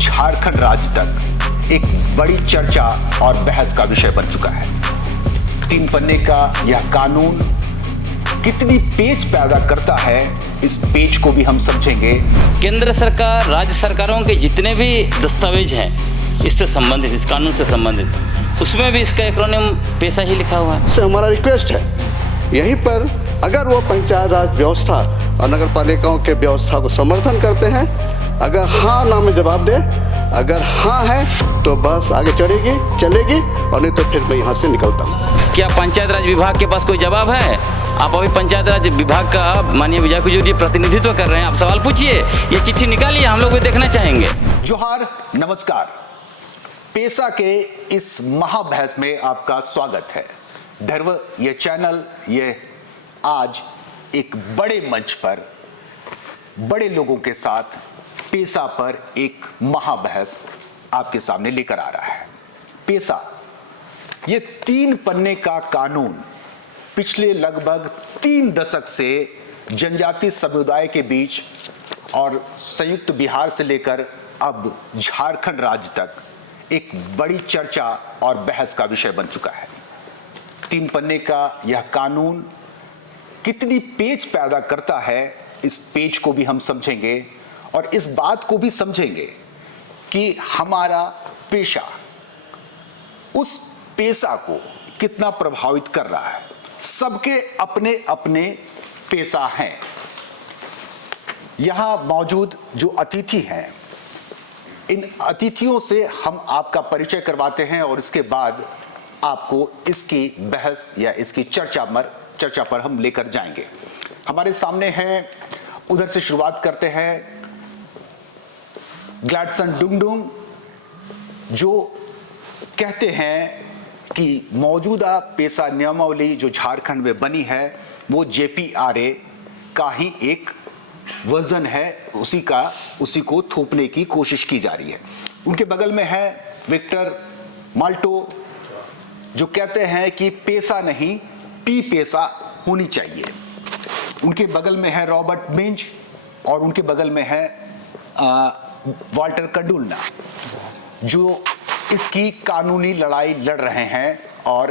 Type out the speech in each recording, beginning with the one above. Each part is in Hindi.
झारखंड राज्य तक एक बड़ी चर्चा और बहस का विषय बन चुका है। 3 पन्ने का यह कानून कितनी पेच पैदा करता है, इस पेच को भी हम समझेंगे। केंद्र सरकार, राज्य सरकारों के जितने भी दस्तावेज हैं इससे संबंधित, इस कानून से संबंधित, उसमें भी इसका एक्रोनिम पेशा ही लिखा हुआ है। इससे हमारा रिक्वेस्ट है, यहीं पर अगर वो पंचायत राज व्यवस्था और नगर पालिकाओं के व्यवस्था को समर्थन करते हैं, अगर हाँ ना में जवाब दे, अगर हाँ है तो बस आगे चलेगी और नहीं तो फिर मैं यहाँ से निकलता हूँ। क्या पंचायत राज विभाग के पास कोई जवाब है? आप अभी पंचायत राज विभाग का माननीय विजय कुजूर जी प्रतिनिधित्व कर रहे हैं, आप सवाल पूछिए, ये चिट्ठी निकालिए, हम लोग भी देखना चाहेंगे। जोहार, नमस्कार। पेशा के इस महाबहस में आपका स्वागत है। धर्व ये चैनल ये आज एक बड़े मंच पर बड़े लोगों के साथ पेशा पर एक महाबहस आपके सामने लेकर आ रहा है। पेशा ये 3 पन्ने का कानून पिछले लगभग 3 दशक से जनजातीय समुदाय के बीच और संयुक्त बिहार से लेकर अब झारखंड राज्य तक एक बड़ी चर्चा और बहस का विषय बन चुका है। 3 पन्ने का यह कानून कितनी पेच पैदा करता है, इस पेच को भी हम समझेंगे और इस बात को भी समझेंगे कि हमारा पेशा उस पेशा को कितना प्रभावित कर रहा है। सबके अपने अपने पेशा हैं। यहां मौजूद जो अतिथि हैं, इन अतिथियों से हम आपका परिचय करवाते हैं और इसके बाद आपको इसकी बहस या इसकी चर्चा पर हम लेकर जाएंगे। हमारे सामने हैं, उधर से शुरुआत करते हैं, ग्लैडसन डुंगडुंग, जो कहते हैं कि मौजूदा पेशा नियमावली जो झारखंड में बनी है वो JPRA का ही एक वर्जन है, उसी को थोपने की कोशिश की जा रही है। उनके बगल में है विक्टर माल्टो, जो कहते हैं कि पेशा नहीं पेशा होनी चाहिए। उनके बगल में है रॉबर्ट मिंज और उनके बगल में है वाल्टर कंडुलना, जो इसकी कानूनी लड़ाई लड़ रहे हैं और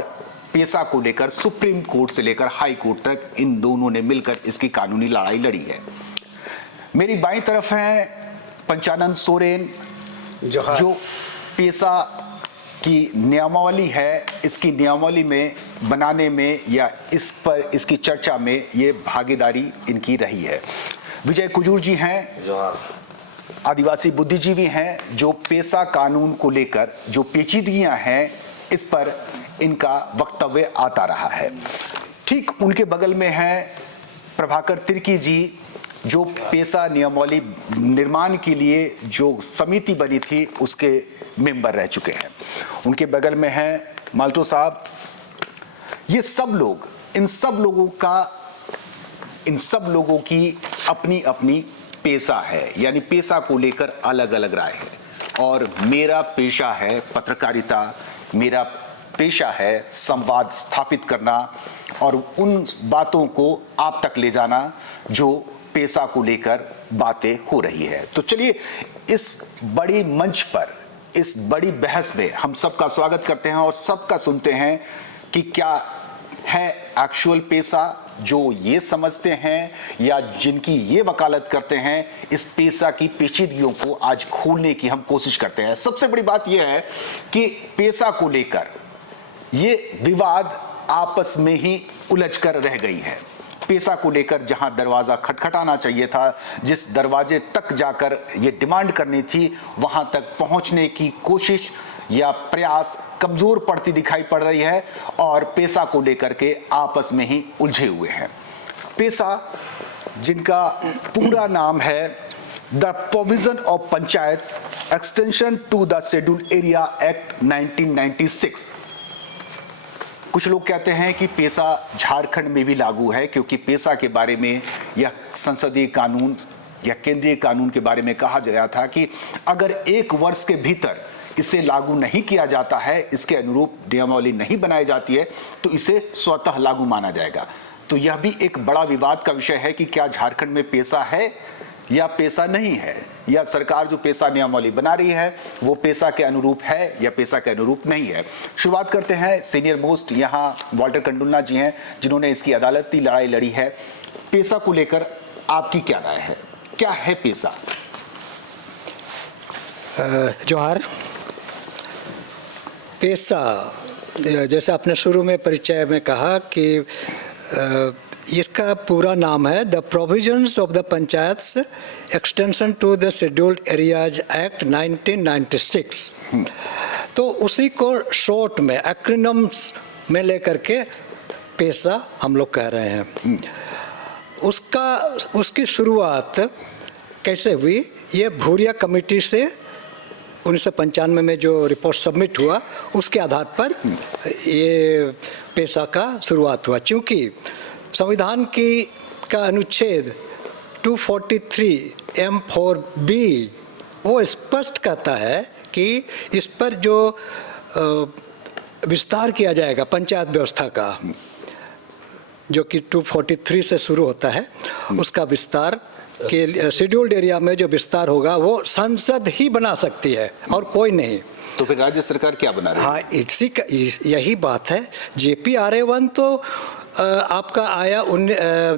पेशा को लेकर सुप्रीम कोर्ट से लेकर हाई कोर्ट तक इन दोनों ने मिलकर इसकी कानूनी लड़ाई लड़ी है। मेरी बाईं तरफ है पंचानन सोरेन, जो पेशा की नियमावली है, इसकी नियमावली में बनाने में या इस पर इसकी चर्चा में ये भागीदारी इनकी रही है। विजय कुजूर जी हैं, आदिवासी बुद्धिजीवी हैं, जो पेशा कानून को लेकर जो पेचीदगियां हैं इस पर इनका वक्तव्य आता रहा है। ठीक उनके बगल में है प्रभाकर तिर्की जी, जो पेशा नियमावली निर्माण के लिए जो समिति बनी थी उसके मेंबर रह चुके हैं। उनके बगल में है माल्टो साहब। ये सब लोग, इन सब लोगों की अपनी अपनी पेशा है, यानी पेशा को लेकर अलग अलग राय है। और मेरा पेशा है पत्रकारिता, मेरा पेशा है संवाद स्थापित करना और उन बातों को आप तक ले जाना जो पेशा को लेकर बातें हो रही है। तो चलिए इस बड़ी मंच पर, इस बड़ी बहस में हम सबका स्वागत करते हैं और सबका सुनते हैं कि क्या है एक्चुअल पेशा, जो ये समझते हैं या जिनकी ये वकालत करते हैं। इस पेशा की पेचीदगियों को आज खोलने की हम कोशिश करते हैं। सबसे बड़ी बात यह है कि पेशा को लेकर ये विवाद आपस में ही उलझ कर रह गई है। पेशा को लेकर जहां दरवाजा खटखटाना चाहिए था, जिस दरवाजे तक जाकर ये डिमांड करनी थी, वहां तक पहुंचने की कोशिश या प्रयास कमजोर पड़ती दिखाई पड़ रही है और पेशा को लेकर के आपस में ही उलझे हुए हैं। पेशा, जिनका पूरा नाम है the provision of panchayat extension to the scheduled area act 1996। कुछ लोग कहते हैं कि पेशा झारखंड में भी लागू है, क्योंकि पेशा के बारे में यह संसदीय कानून या केंद्रीय कानून के बारे में कहा गया था कि अगर 1 वर्ष के भीतर इसे लागू नहीं किया जाता है, इसके अनुरूप नियमावली नहीं बनाई जाती है, तो इसे स्वतः लागू माना जाएगा। तो यह भी एक बड़ा विवाद का विषय है कि क्या झारखंड में पेशा है या पेशा नहीं है, या सरकार जो पेशा नियमावली बना रही है वो पेशा के अनुरूप है या पेशा के अनुरूप नहीं है। शुरुआत करते हैं सीनियर मोस्ट यहाँ वाल्टर कंडुलना जी हैं जिन्होंने इसकी अदालती लड़ाई लड़ी है। पेशा को लेकर आपकी क्या राय है, क्या है पेशा? जोहार। पेशा, जैसा आपने शुरू में परिचय में कहा कि इसका पूरा नाम है the provisions of the panchayats extension to the scheduled areas act 1996। तो उसी को शॉर्ट में एक्रोनिम्स में लेकर के पेशा हम लोग कह रहे हैं। उसकी शुरुआत कैसे हुई? ये भूरिया कमेटी से 1995 में जो रिपोर्ट सबमिट हुआ उसके आधार पर ये पेशा का शुरुआत हुआ। क्योंकि संविधान का अनुच्छेद 243 M4B वो स्पष्ट कहता है कि इस पर जो विस्तार किया जाएगा पंचायत व्यवस्था का, जो कि 243 से शुरू होता है, उसका विस्तार के शेड्यूल्ड एरिया में जो विस्तार होगा वो संसद ही बना सकती है और कोई नहीं। तो फिर राज्य सरकार क्या बना रही है? हाँ, यही बात है। JPRA1 तो आपका आया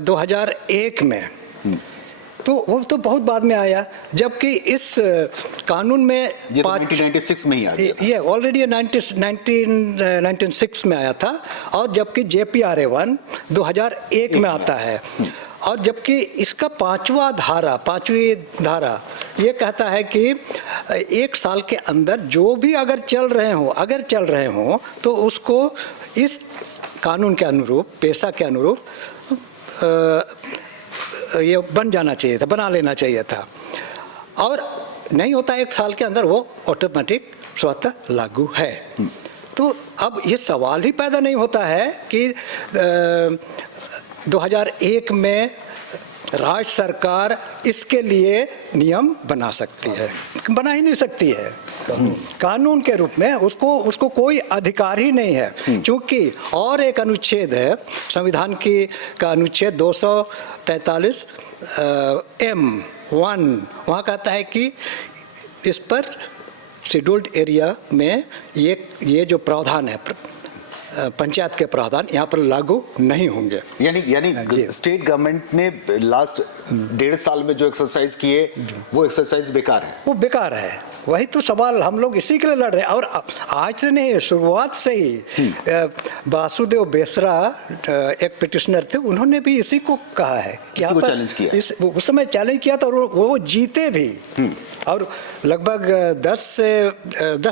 2001 में, तो वो तो बहुत बाद में आया, जबकि इस कानून में ये 1996 में ही आ गया। ये ऑलरेडी 1996 में आया था, और जबकि JPRA1 2001 में आता है। और जबकि इसका पांचवी धारा ये कहता है कि 1 साल के अंदर जो भी अगर चल रहे हो तो उसको इस कानून के अनुरूप, पेशा के अनुरूप ये बना लेना चाहिए था। और नहीं होता 1 साल के अंदर, वो ऑटोमेटिक स्वतः लागू है। तो अब ये सवाल ही पैदा नहीं होता है कि 2001 में राज्य सरकार इसके लिए नियम बना सकती है, बना ही नहीं सकती है। कानून के रूप में उसको कोई अधिकार ही नहीं है। क्योंकि और एक अनुच्छेद है संविधान का अनुच्छेद 243 M1, वहाँ कहता है कि इस पर शेड्यूल्ड एरिया में ये जो प्रावधान है, पंचायत के प्रावधान यहाँ पर लागू नहीं होंगे। यानी स्टेट गवर्नमेंट ने लास्ट 1.5 साल में जो एक्सरसाइज किए वो एक्सरसाइज बेकार है। वो बेकार है, वही तो सवाल हम लोग इसी के लिए लड़ रहे हैं। और आज से नहीं, शुरुआत से ही वासुदेव बेसरा एक पिटिशनर थे, उन्होंने भी इसी को कहा है कि इसी को चैलेंज किया। उस समय चैलेंज किया था और वो जीते भी। और लगभग 10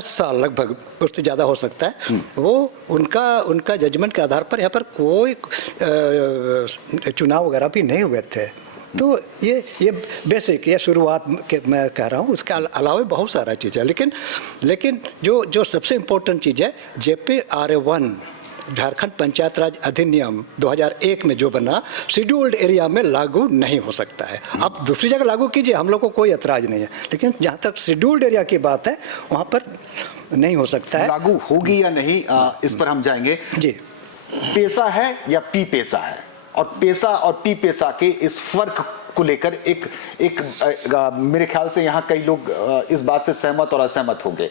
साल, लगभग उससे ज़्यादा हो सकता है, वो उनका जजमेंट के आधार पर यहाँ पर कोई चुनाव वगैरह भी नहीं हुए थे। तो ये बेसिक, ये शुरुआत के मैं कह रहा हूँ। उसके अलावा बहुत सारा चीज़ है, लेकिन जो सबसे इम्पोर्टेंट चीज़ है, JPRA1 झारखंड पंचायत राज अधिनियम 2001 में जो बना, शेड्यूल्ड एरिया में लागू नहीं हो सकता है। आप दूसरी जगह लागू कीजिए, हम लोग को कोई ऐतराज नहीं है, लेकिन जहाँ तक शेड्यूल्ड एरिया की बात है वहाँ पर नहीं हो सकता है। लागू होगी या नहीं, इस पर हम जाएंगे जी। पेशा है या पी पेशा है, और पेशा और पी पेशा के इस फर्क को लेकर एक मेरे ख्याल से यहाँ कई लोग इस बात से सहमत और असहमत होंगे।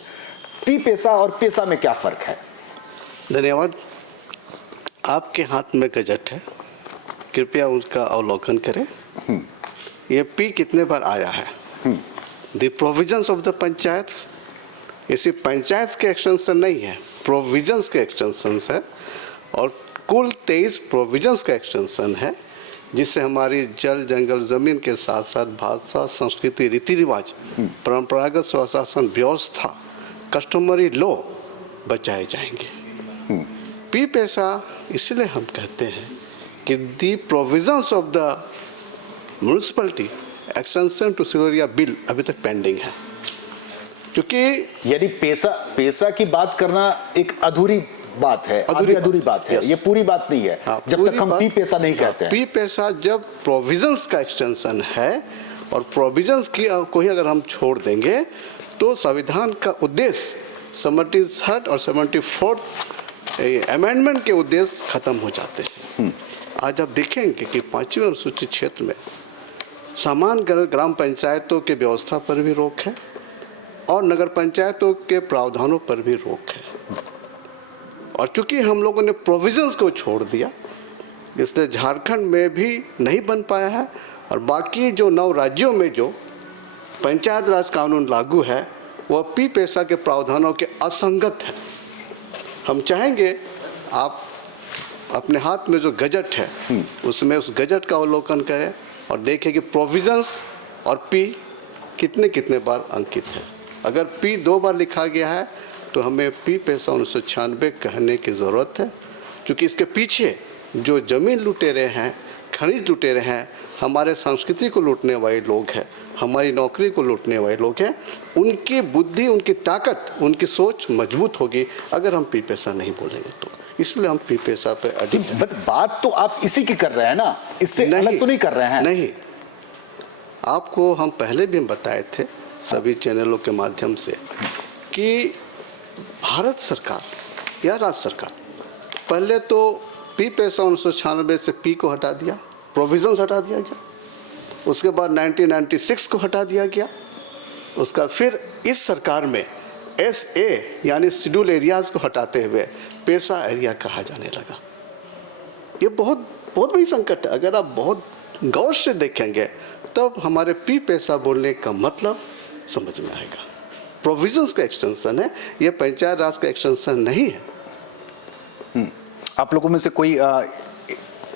पी पेशा और पेशा में क्या फर्क है? धन्यवाद। आपके हाथ में गजट है, कृपया उसका अवलोकन करें। ये पी कितने बार आया है? The provisions of the panchayats, इसी पंचायत के एक्सटेंशन नहीं है, प्रोविजंस के एक्सटेंशन है। और कुल 23 प्रोविजंस का एक्सटेंशन है, जिससे हमारी जल जंगल जमीन के साथ साथ भाषा, संस्कृति, रीति रिवाज, परंपरागत स्वशासन व्यवस्था, कस्टमरी लॉ बचाए जाएंगे। पी पेशा इसलिए हम कहते हैं कि the provisions of the municipality extension to सिलोरिया बिल अभी तक पेंडिंग है। क्योंकि यानी पेशा की बात करना एक अधूरी बात है, अधूरी बात है। ये पूरी बात नहीं है। हाँ, जब तक हम पी पेशा नहीं कहते हैं। पी पेशा जब प्रोविजंस का एक्सटेंशन है, और प्रोविजंस की को ही अगर हम छोड़ देंगे तो संविधान का उद्देश्य 73rd और 74th अमेंडमेंट के उद्देश्य खत्म हो जाते हैं। आज आप देखेंगे कि 5वें अनुसूचित क्षेत्र में सामान्य ग्राम पंचायतों के व्यवस्था पर भी रोक है और नगर पंचायतों के प्रावधानों पर भी रोक है। और चूंकि हम लोगों ने प्रोविजंस को छोड़ दिया, इसलिए झारखंड में भी नहीं बन पाया है और बाकी जो 9 राज्यों में जो पंचायत राज कानून लागू है वह पी पेशा के प्रावधानों के असंगत है। हम चाहेंगे आप अपने हाथ में जो गजट है उसमें उस गजट का अवलोकन करें और देखें कि प्रोविजंस और पी कितने कितने बार अंकित है। अगर पी 2 बार लिखा गया है तो हमें पी पेशा 1996 कहने की ज़रूरत है, क्योंकि इसके पीछे जो ज़मीन लुटेरे हैं, खनिज लुटेरे हैं, हमारे संस्कृति को लूटने वाले लोग हैं, हमारी नौकरी को लूटने वाले लोग हैं, उनकी बुद्धि, उनकी ताकत, उनकी सोच मजबूत होगी अगर हम पी पेशा नहीं बोलेंगे तो। इसलिए हम पी पेशा पे अडिक्ट हैं। बात तो आप इसी की कर रहे हैं ना, इससे अलग तो नहीं कर रहे हैं। नहीं, आपको हम पहले भी बताए थे सभी चैनलों के माध्यम से कि भारत सरकार या राज्य सरकार पहले तो पी पेशा 1996 से पी को हटा दिया, प्रोविजंस हटा दिया गया, उसके बाद 1996 को हटा दिया गया, उसका फिर इस सरकार में SA यानी शेड्यूल एरियाज़ को हटाते हुए पेशा एरिया कहा जाने लगा। ये बहुत बड़ी संकट है। अगर आप बहुत गौर से देखेंगे तब हमारे पी पेशा बोलने का मतलब समझ में आएगा। प्रोविजंस का एक्सटेंशन है, ये पंचायत राज का एक्सटेंशन नहीं है। आप लोगों में से कोई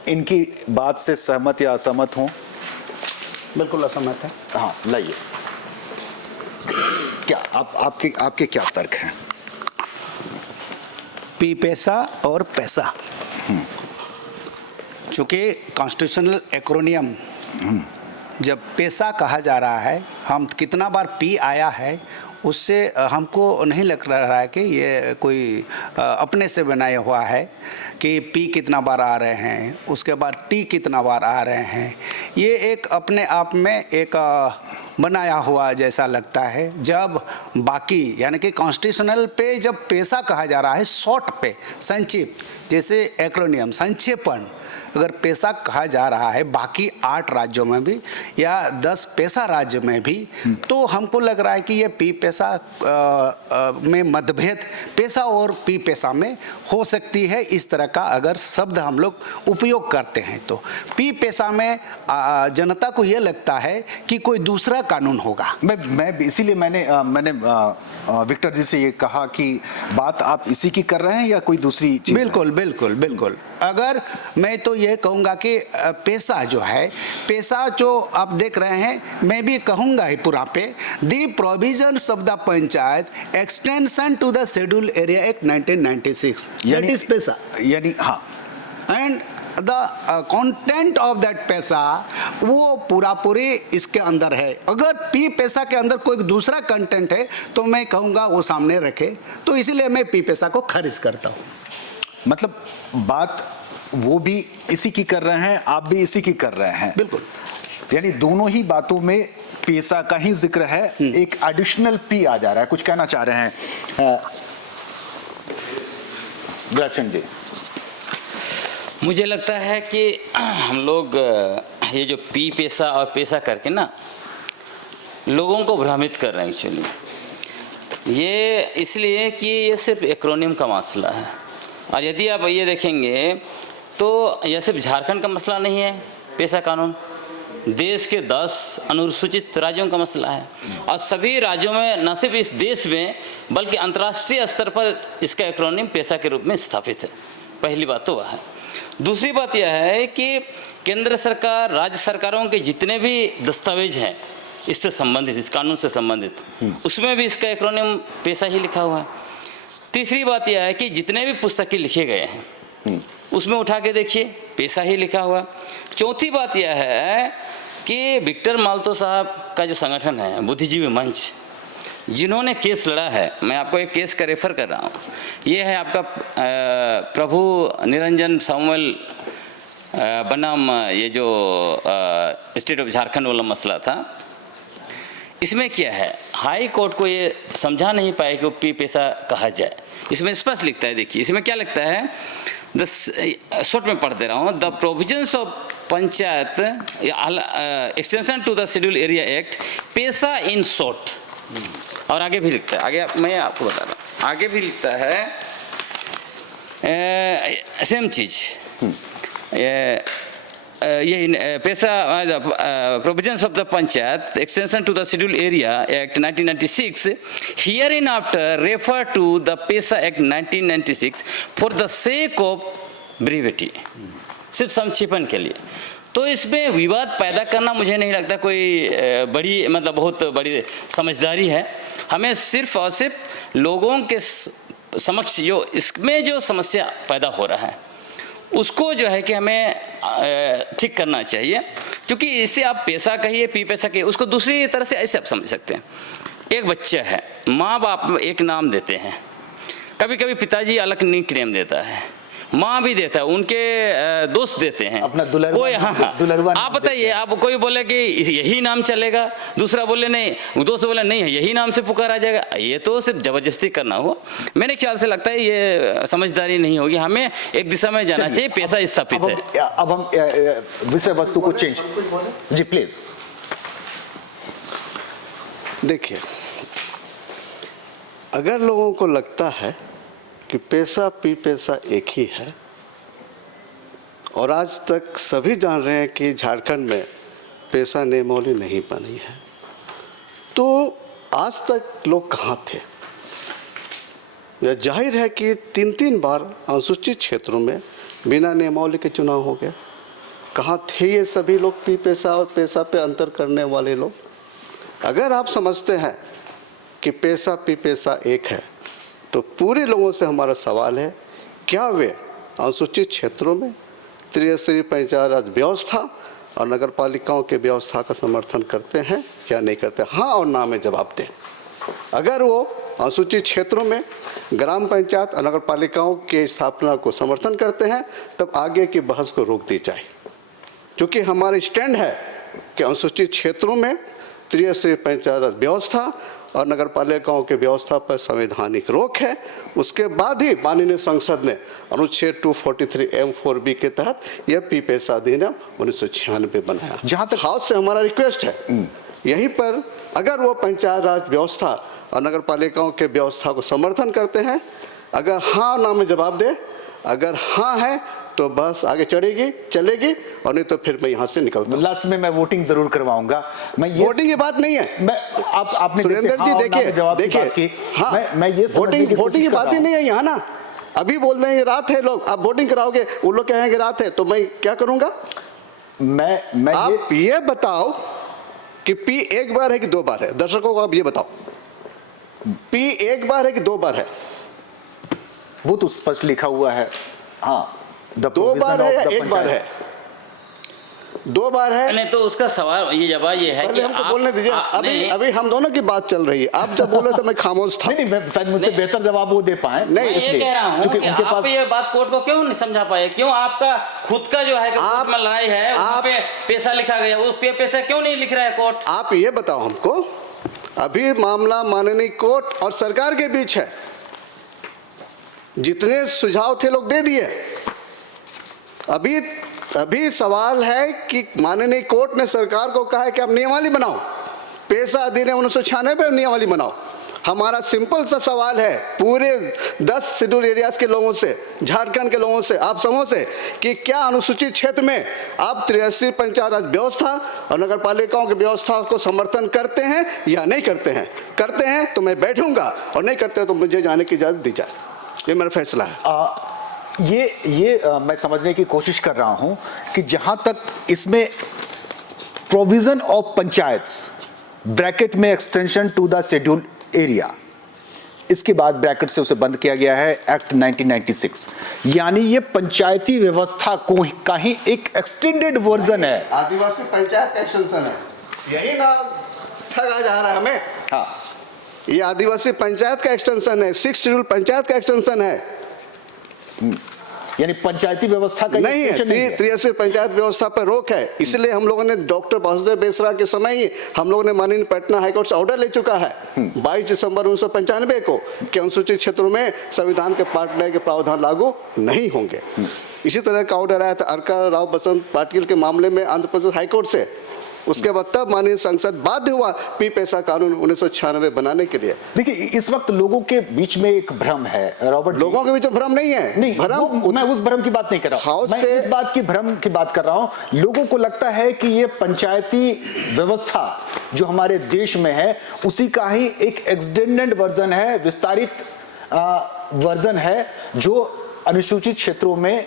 इनकी बात से सहमत या असहमत हो? बिल्कुल असहमत है। हाँ, लाइए। क्या आपके क्या तर्क हैं? पी पेशा और पैसा, चूँकि कॉन्स्टिट्यूशनल एक्रोनियम जब पेशा कहा जा रहा है, हम कितना बार पी आया है उससे हमको नहीं लग रहा है कि ये कोई अपने से बनाया हुआ है कि पी कितना बार आ रहे हैं, उसके बाद टी कितना बार आ रहे हैं। ये एक अपने आप में एक बनाया हुआ जैसा लगता है। जब बाकी यानी कि कॉन्स्टिट्यूशनल पे जब पेशा कहा जा रहा है शॉर्ट पे, संक्षिप्त, जैसे एक्रोनियम संक्षेपण, अगर पेशा कहा जा रहा है बाकी 8 राज्यों में भी या 10 पेशा राज्य में भी, तो हमको लग रहा है कि ये पी पेशा में मतभेद पेशा और पी पेशा में हो सकती है। इस तरह का अगर शब्द हम लोग उपयोग करते हैं तो पी पेशा में जनता को ये लगता है कि कोई दूसरा कानून होगा। मैं इसीलिए मैंने विक्टर जी से ये कहा कि बात आप इसी की कर रहे हैं या कोई दूसरी चीज़? बिल्कुल। अगर मैं तो ये कहूँगा कि पेशा जो है, पेशा जो आप देख रहे हैं, मैं भी कहूँगा ही पूरा पे, the provisions of the panchayat extension to the schedule area act 1996, that is PESA, यानी हाँ, and the content of that PESA वो पूरी इसके अंदर है। अगर पी पैसा के अंदर कोई दूसरा कंटेंट है तो मैं कहूँगा वो सामने रखे, तो इसीलिए मैं पी पैसा को खारिज करता हूँ। मतलब बात वो भी इसी की कर रहे हैं, आप भी इसी की कर रहे हैं। बिल्कुल, यानी दोनों ही बातों में पेशा का ही जिक्र है, एक एडिशनल पी आ जा रहा है। कुछ कहना चाह रहे हैं गुलाबचंद जी? मुझे लगता है कि हम लोग ये जो पी पेशा और पेशा करके ना लोगों को भ्रमित कर रहे हैं। एक्चुअली ये इसलिए कि ये सिर्फ एक्रोनियम का मसला है, और यदि आप ये देखेंगे तो यह सिर्फ झारखंड का मसला नहीं है। पेशा कानून देश के 10 अनुसूचित राज्यों का मसला है, और सभी राज्यों में, न सिर्फ इस देश में बल्कि अंतर्राष्ट्रीय स्तर पर इसका एक्रोनियम पेशा के रूप में स्थापित है। पहली बात तो वह है। दूसरी बात यह है कि केंद्र सरकार, राज्य सरकारों के जितने भी दस्तावेज हैं इससे संबंधित, इस कानून से संबंधित, उसमें भी इसका एक्रोनियम पेशा ही लिखा हुआ है। तीसरी बात यह है कि जितने भी पुस्तकें लिखे गए हैं उसमें उठा के देखिए, पेशा ही लिखा हुआ है। चौथी बात यह है कि विक्टर माल्तो साहब का जो संगठन है बुद्धिजीवी मंच, जिन्होंने केस लड़ा है, मैं आपको एक केस का रेफर कर रहा हूँ। ये है आपका प्रभु निरंजन सामुएल बनाम ये जो स्टेट ऑफ झारखंड वाला मसला था। इसमें क्या है, हाई कोर्ट को ये समझा नहीं पाए कि वो पी पेशा कहा जाए। इसमें स्पष्ट लिखता है, देखिए इसमें क्या लिखता है, शॉर्ट में पढ़ दे रहा हूँ। The provisions of panchayat extension to the schedule area act PESA in short. और आगे भी लिखता है, आगे मैं आपको बता रहा हूँ, आगे भी लिखता है सेम चीज। यही PESA provisions of the panchayat extension to the schedule area act 1996 hereinafter refer to the PESA act 1996 for the sake of brevity, सिर्फ संक्षेपण के लिए। तो इसमें विवाद पैदा करना मुझे नहीं लगता कोई बड़ी मतलब बहुत बड़ी समझदारी है। हमें सिर्फ और सिर्फ लोगों के समक्ष जो इसमें जो समस्या पैदा हो रहा है उसको जो है कि हमें ठीक करना चाहिए, क्योंकि इससे आप पैसा कहिए पी पैसा कहिए, उसको दूसरी तरह से ऐसे आप समझ सकते हैं। एक बच्चा है, माँ बाप एक नाम देते हैं, कभी कभी पिताजी अलग निक नेम देता है, माँ भी देता है, उनके दोस्त देते हैं अपना दुल्हन, कोई हाँ आप बताइए, आप कोई बोले कि यही नाम चलेगा, दूसरा बोले नहीं, दोस्त बोले नहीं यही नाम से पुकारा जाएगा, ये तो सिर्फ जबरदस्ती करना हुआ। मेरे ख्याल से लगता है ये समझदारी नहीं होगी, हमें एक दिशा में जाना चाहिए, पैसा स्थापित है। अब हम विषय वस्तु को चेंज, जी प्लीज। देखिए, अगर लोगों को लगता है कि पैसा पी पैसा एक ही है, और आज तक सभी जान रहे हैं कि झारखंड में पैसा नियमावली नहीं बनी है, तो आज तक लोग कहाँ थे? यह जाहिर है कि 3-3 बार अनुसूचित क्षेत्रों में बिना नियमावली के चुनाव हो गया। कहाँ थे ये सभी लोग, पी पैसा और पैसा पे अंतर करने वाले लोग? अगर आप समझते हैं कि पैसा पी पैसा एक है, तो पूरे लोगों से हमारा सवाल है, क्या वे अनुसूचित क्षेत्रों में त्रिस्तरीय पंचायत राज व्यवस्था और नगर पालिकाओं के व्यवस्था का समर्थन करते हैं या नहीं करते? हाँ और ना में जवाब दें। अगर वो अनुसूचित क्षेत्रों में ग्राम पंचायत और नगर पालिकाओं के स्थापना को समर्थन करते हैं, तब आगे की बहस को रोक दी जाए, क्योंकि हमारा स्टैंड है कि अनुसूचित क्षेत्रों में त्रिस्तरीय पंचायत राज व्यवस्था और नगर पालिकाओं के व्यवस्था पर संवैधानिक रोक है। उसके बाद ही माननीय संसद ने अनुच्छेद 243(m)(4)(b) के तहत यह पी पैसा अधिनियम 1996 बनाया। जहाँ तक हाउस से हमारा रिक्वेस्ट है, यहीं पर अगर वो पंचायत राज व्यवस्था और नगर पालिकाओं के व्यवस्था को समर्थन करते हैं, अगर हाँ ना में जवाब दे, अगर हाँ है तो बस आगे चलेगी, और नहीं तो फिर मैं यहाँ से निकलता हूँ। लास्ट में मैं वोटिंग जरूर करवाऊंगा। मैं ये वोटिंग की बात नहीं है। मैं आपने सुरेंद्र जी देखिए, हाँ मैं ये वोटिंग की बात ही नहीं है यहाँ ना। अभी बोल रहे हैं रात है, लोग आप वोटिंग कराओगे, वो लोग कहेंगे रात है, तो मैं क्या करूँगा? मैं आप ये बताओ कि पी एक बार है कि 2 बार है? दर्शकों को आप ये बताओ, पी एक बार है कि 2 बार है? वो तो स्पष्ट लिखा हुआ है। हाँ, 2 बार है या 1 बार है? 2 बार है। नहीं तो उसका सवाल ये जवाब ये है कि हमको आप बोलने दीजिए। अभी हम दोनों की बात चल रही है, आप जब बोले तो मैं खामोश था। नहीं मैं शायद मुझसे बेहतर जवाब वो दे पाए। नहीं, मैं ये कह रहा हूँ कि उनके आप पास ये बात कोर्ट को क्यों नहीं समझा पाए? क्यों आपका खुद का जो है कि कोर्ट में लड़ाई है, वहाँ पे पैसा लिखा गया, उस पे पैसा क्यों नहीं लिख रहा है कोर्ट? आप ये बताओ हमको, अभी मामला माननीय कोर्ट और सरकार के बीच है, जितने सुझाव थे लोग दे दिए। अभी सवाल है कि माननीय कोर्ट ने सरकार को कहा है कि आप नियमावली बनाओ, पैसा अधिनियम 1996 पे नियमावली बनाओ। हमारा सिंपल सा सवाल है पूरे 10 शेड्यूल एरियाज के लोगों से, झारखंड के लोगों से, आप समूह से, कि क्या अनुसूचित क्षेत्र में आप त्रिस्तरीय पंचायत राज व्यवस्था और नगर पालिकाओं की व्यवस्था को समर्थन करते हैं या नहीं करते हैं? करते हैं तो मैं बैठूंगा, और नहीं करते तो मुझे जाने की इजाजत दी जाए। ये मेरा फैसला है। मैं समझने की कोशिश कर रहा हूं कि जहां तक इसमें प्रोविजन ऑफ पंचायत्स ब्रैकेट में extension to the schedule area, इसके बाद ब्रैकेट से उसे बंद किया गया है एक्ट 1996, यानी ये पंचायती व्यवस्था को का ही एक एक्सटेंडेड वर्जन है। आदिवासी पंचायत का एक्सटेंशन है, यही ना ठगा जा रहा है हमें। हाँ, ये आदिवासी पंचायत का एक्सटेंशन है, 6 शेड्यूल पंचायत का एक्सटेंशन है, यानी पंचायती व्यवस्था का नहीं है। त्रिस्तरीय पंचायत व्यवस्था पर रोक है। इसलिए हम लोगों ने डॉक्टर वासुदेव बेसरा के समय ही हम लोगों ने माननीय पटना हाईकोर्ट से ऑर्डर ले चुका है 22 दिसंबर 1995 को कि अनुसूचित क्षेत्रों में संविधान के पार्ट 9 के प्रावधान लागू नहीं होंगे। इसी तरह का ऑर्डर आया था अर्का राव बसंत पाटिल के मामले में आंध्र प्रदेश हाईकोर्ट से। उसके बाद तब माननीय संसद बाध्य हुआ पी पैसा कानून 1996 बनाने के लिए। देखिए, इस वक्त लोगों के बीच में एक भ्रम है रॉबर्ट। लोगों के बीच में भ्रम नहीं है, नहीं भ्रम, मैं उस भ्रम की बात नहीं कर रहा हूं, मैं इस बात की भ्रम की बात कर रहा हूं। लोगों को लगता है कि ये पंचायती व्यवस्था जो हमारे देश में है उसी का ही एक एक्सटेंडेड वर्जन है, विस्तारित वर्जन है जो अनुसूचित क्षेत्रों में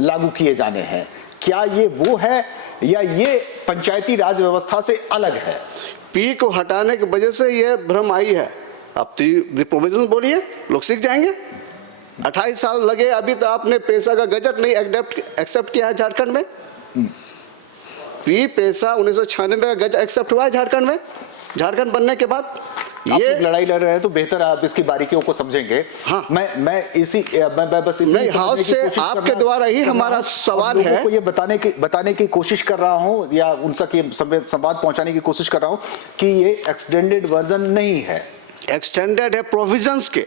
लागू किए जाने हैं। क्या ये वो है या ये पंचायती राज व्यवस्था से अलग है? पी को हटाने की वजह से ये भ्रम आई है। आप प्रोविजन बोलिए, लोग सीख जाएंगे। 28 साल लगे, अभी तो आपने पैसा का गजट नहीं एक्सेप्ट किया है झारखंड में। पी पैसा 1996 का गजट एक्सेप्ट हुआ है झारखंड में। झारखंड बनने के बाद ये लड़ाई लड़ रहे हैं तो बेहतर आप इसकी बारीकियों को समझेंगे। हाँ। मैं बस नहीं, हाउस से आपके द्वारा ही हमारा सवाल है, को ये बताने की कोशिश कर रहा हूं या उन तक ये संवाद पहुंचाने की कोशिश कर रहा हूं कि ये एक्सटेंडेड वर्जन नहीं है। एक्सटेंडेड है प्रोविजंस के।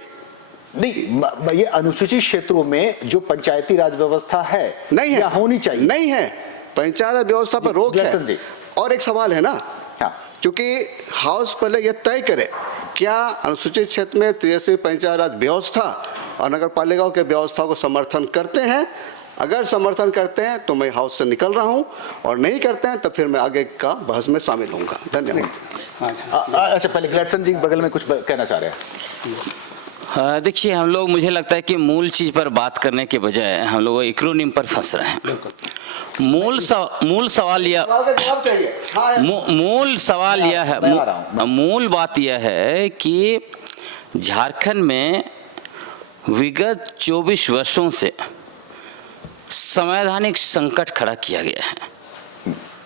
नहीं, ये अनुसूचित क्षेत्रों में जो पंचायती राज व्यवस्था है नहीं है या होनी चाहिए, नहीं है। पंचायत राज व्यवस्था पर रोक है। और एक सवाल है ना, क्योंकि हाउस पहले यह तय करे क्या अनुसूचित क्षेत्र में 83 पंचायत राज व्यवस्था और नगर पालिकाओं के व्यवस्था को समर्थन करते हैं। अगर समर्थन करते हैं तो मैं हाउस से निकल रहा हूं, और नहीं करते हैं तो फिर मैं आगे का बहस में शामिल होऊंगा। धन्यवाद। अच्छा, पहले ग्लैडसन जी बगल में कुछ कहना चाह रहे हैं। देखिए, हम लोग, मुझे लगता है कि मूल चीज़ पर बात करने के बजाय हम लोग एक्रोनिम पर फंस रहे हैं। मूल सवाल यह है, मूल बात यह है कि झारखंड में विगत 24 वर्षों से संवैधानिक संकट खड़ा किया गया है।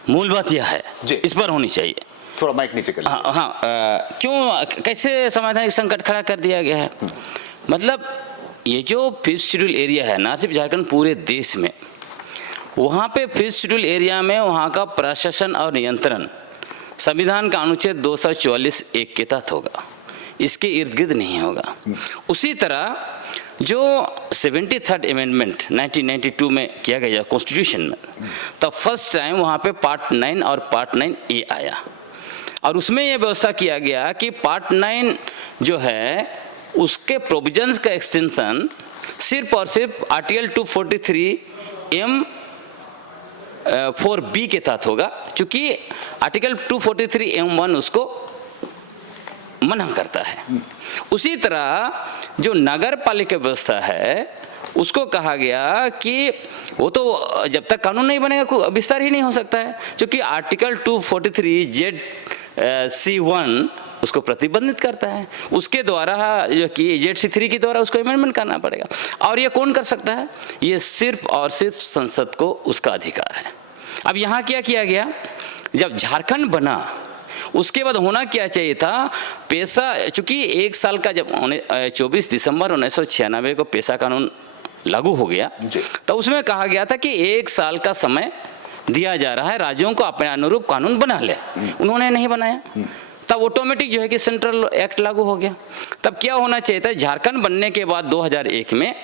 मूल बात यह है, इस पर होनी चाहिए। थोड़ा माइक नीचे कर लीजिए। हाँ, क्यों, कैसे संवैधानिक संकट खड़ा कर दिया गया है? मतलब ये जो 5th शेड्यूल एरिया है, ना सिर्फ झारखंड, पूरे देश में, वहाँ पे 5th शेड्यूल एरिया में वहाँ का प्रशासन और नियंत्रण संविधान का अनुच्छेद 244(1) के तहत होगा, इसके इर्द गिर्द नहीं होगा। उसी तरह जो 73rd अमेंडमेंट 1992 में किया गया कॉन्स्टिट्यूशन में, तब फर्स्ट टाइम वहाँ पे पार्ट 9 और पार्ट 9A आया, और उसमें यह व्यवस्था किया गया कि पार्ट 9 जो है उसके प्रोविजंस का एक्सटेंशन सिर्फ और सिर्फ आर्टिकल 243(4)B के तहत होगा, क्योंकि आर्टिकल 243(1) उसको मना करता है। उसी तरह जो नगर पालिका व्यवस्था है उसको कहा गया कि वो तो जब तक कानून नहीं बनेगा कोई विस्तार ही नहीं हो सकता है, क्योंकि आर्टिकल 243(Z)(C)(1) उसको प्रतिबंधित करता है। उसके द्वारा जो कि ZC3 के द्वारा उसको अमेंडमेंट करना पड़ेगा, और ये कौन कर सकता है? ये सिर्फ और सिर्फ संसद को उसका अधिकार है। अब यहाँ क्या किया गया, जब झारखंड बना उसके बाद होना क्या चाहिए था, पैसा, चूंकि 1 साल का, जब 24 दिसंबर 1996 को पैसा कानून लागू हो गया, तो उसमें कहा गया था कि 1 साल का समय दिया जा रहा है, राज्यों को अपने अनुरूप कानून बना ले। उन्होंने नहीं बनाया, तब ऑटोमेटिक जो है कि सेंट्रल एक्ट लागू हो गया। तब क्या होना चाहिए था, झारखंड बनने के बाद 2001 में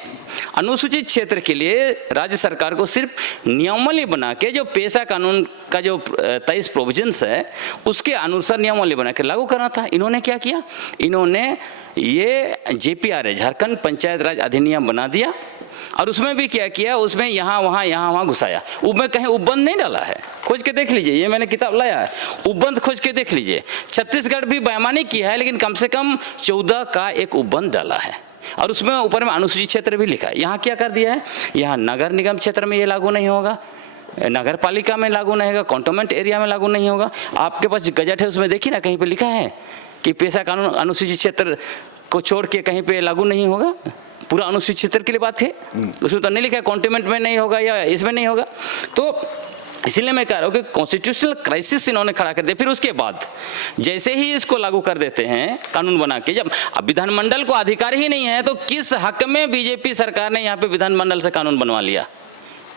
अनुसूचित क्षेत्र के लिए राज्य सरकार को सिर्फ नियमावली बना के, जो पैसा कानून का जो 23 प्रोविजंस है उसके अनुसार नियमावली बना के लागू करना था। इन्होंने क्या किया, इन्होंने ये JPRA झारखंड पंचायत राज अधिनियम बना दिया, और उसमें भी क्या किया, उसमें यहाँ वहाँ घुसाया। उसमें कहीं उपबंध नहीं डाला है, खोज के देख लीजिए, ये मैंने किताब लाया है, उपबंध खोज के देख लीजिए। छत्तीसगढ़ भी बेईमानी की है, लेकिन कम से कम 14 का एक उपबंध डाला है, और उसमें ऊपर में अनुसूचित क्षेत्र भी लिखा है। यहाँ क्या कर दिया है, यहाँ नगर निगम क्षेत्र में ये लागू नहीं होगा, नगर पालिका में लागू नहीं होगा, कंटोनमेंट एरिया में लागू नहीं होगा। आपके पास गजट है, उसमें देखिए ना, कहीं पे लिखा है कि पैसा कानून अनुसूचित क्षेत्र को छोड़ के कहीं पे लागू नहीं होगा। पूरा अनुसूचित क्षेत्र के लिए बात है, उसमें तो नहीं लिखा है कंटोनमेंट में नहीं होगा या इसमें नहीं होगा। तो इसीलिए मैं कह रहा हूँ कि कॉन्स्टिट्यूशनल क्राइसिस इन्होंने खड़ा कर दिया। फिर उसके बाद जैसे ही इसको लागू कर देते हैं कानून बना के, जब अब विधानमंडल को अधिकार ही नहीं है, तो किस हक में बीजेपी सरकार ने यहाँ पे विधानमंडल से कानून बनवा लिया?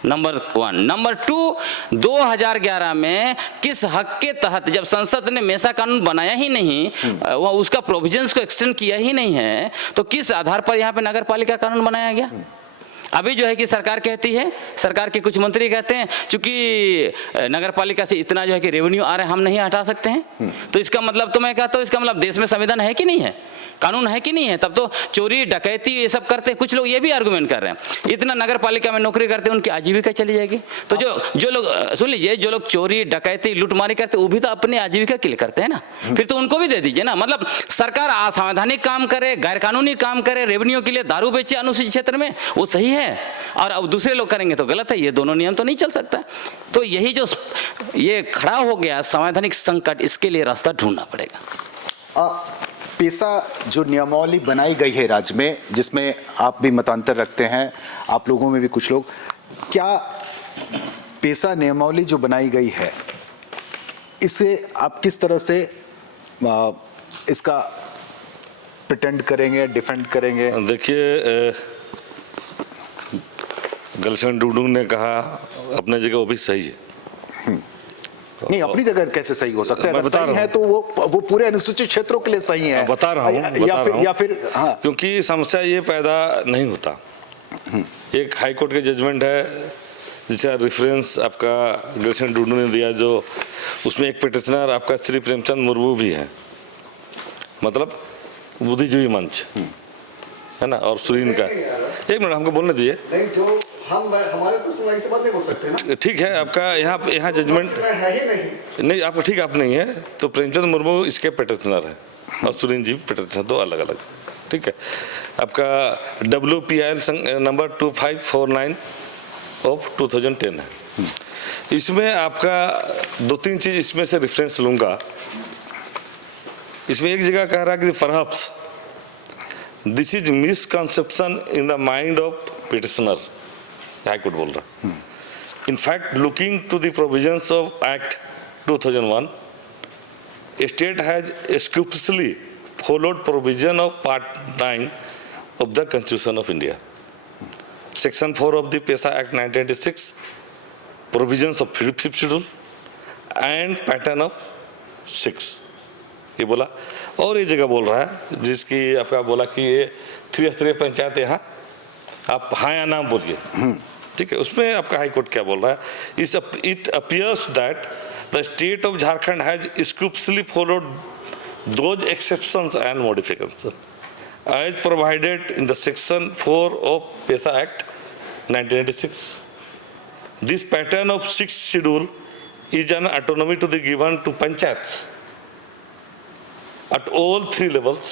नंबर 1। नंबर 2, 2011 में किस हक के तहत, जब संसद ने मैसा कानून बनाया ही नहीं, वह उसका प्रोविजंस को एक्सटेंड किया ही नहीं है, तो किस आधार पर यहाँ पे नगर पालिका कानून बनाया गया? अभी जो है कि सरकार कहती है, सरकार के कुछ मंत्री कहते हैं चूंकि नगर पालिका से इतना जो है कि रेवेन्यू आ रहा है हम नहीं हटा सकते हैं। तो इसका मतलब तो मैं कहता हूँ इसका मतलब देश में संविधान है कि नहीं है, कानून है कि नहीं है, तब तो चोरी डकैती ये सब करते हैं। कुछ लोग ये भी आर्गुमेंट कर रहे हैं इतना नगर पालिका में नौकरी करते हैं उनकी आजीविका चली जाएगी। तो जो लोग सुन लीजिए, जो लोग चोरी डकैती लूटमारी करते हैं वो भी तो अपनी आजीविका के लिए करते हैं ना, फिर तो उनको भी दे दीजिए ना। मतलब सरकार असंवैधानिक काम करे, गैर कानूनी काम करे, रेवेन्यू के लिए दारू बेचे अनुसूचित क्षेत्र में, वो सही है, और अब दूसरे लोग करेंगे तो गलत है। ये दोनों नियम तो नहीं चल सकता। तो यही जो ये खड़ा हो गया संवैधानिक संकट, इसके लिए रास्ता ढूंढना पड़ेगा। पेशा जो नियमावली बनाई गई है राज्य में, जिसमें आप भी मतांतर रखते हैं, आप लोगों में भी कुछ लोग, क्या पेशा नियमावली जो बनाई गई है इसे आप किस तरह से इसका प्रिटेंड करेंगे, डिफेंड करेंगे? देखिए, गुलशन डुडू ने कहा अपने जगह वो भी सही है। नहीं, अपनी जगह कैसे सही हो सकता है? मैं अगर बता सही रहा है तो वो पूरे अनुसूचित क्षेत्रों के लिए सही है। बता रहा हूँ या फिर हाँ, क्योंकि समस्या ये पैदा नहीं होता। एक हाई कोर्ट के जजमेंट है जिसका रेफरेंस आपका गुलशन डुडू ने दिया, जो उसमें एक पिटिशनर आपका श्री प्रेमचंद मुर्मू भी है, मतलब बुद्धिजीवी मंच है ना, और सुरीन का। एक मिनट हमको बोलने दीजिए। नहीं, जो हमारे प्रश्न से बात नहीं बोल सकते ना। ठीक है, आपका यहाँ जजमेंट है ही नहीं। आपका ठीक, आप नहीं है तो प्रेमचंद मुर्मू इसके पिटिशनर है और सुरीन जी पिटिशनर, दो अलग अलग। ठीक है, आपका WPIL नंबर 2549 ऑफ 2010 है। इसमें आपका दो तीन चीज इसमें से रेफरेंस लूंगा। इसमें एक जगह कह रहा है कि perhaps this is misconception in the mind of petitioner, high court बोल रहा। In fact, looking to the provisions of Act 2001, state has scrupulously followed provision of Part 9 of the Constitution of India. Section 4 of the PESA Act 1986, provisions of 5th schedule and pattern of 6, ये बोला। और ये जगह बोल रहा है जिसकी आपका बोला कि ये त्रिस्तरीय पंचायत, यहाँ आप हाँ या ना बोलिए। ठीक है, उसमें आपका हाई कोर्ट क्या बोल रहा है? It appears that the state of Jharkhand has स्क्रूपुलोusly followed those exceptions and modifications as provided in the section 4 of PESA act 1986. This pattern of 6th schedule is an autonomy to the given to panchayats at all 3 levels.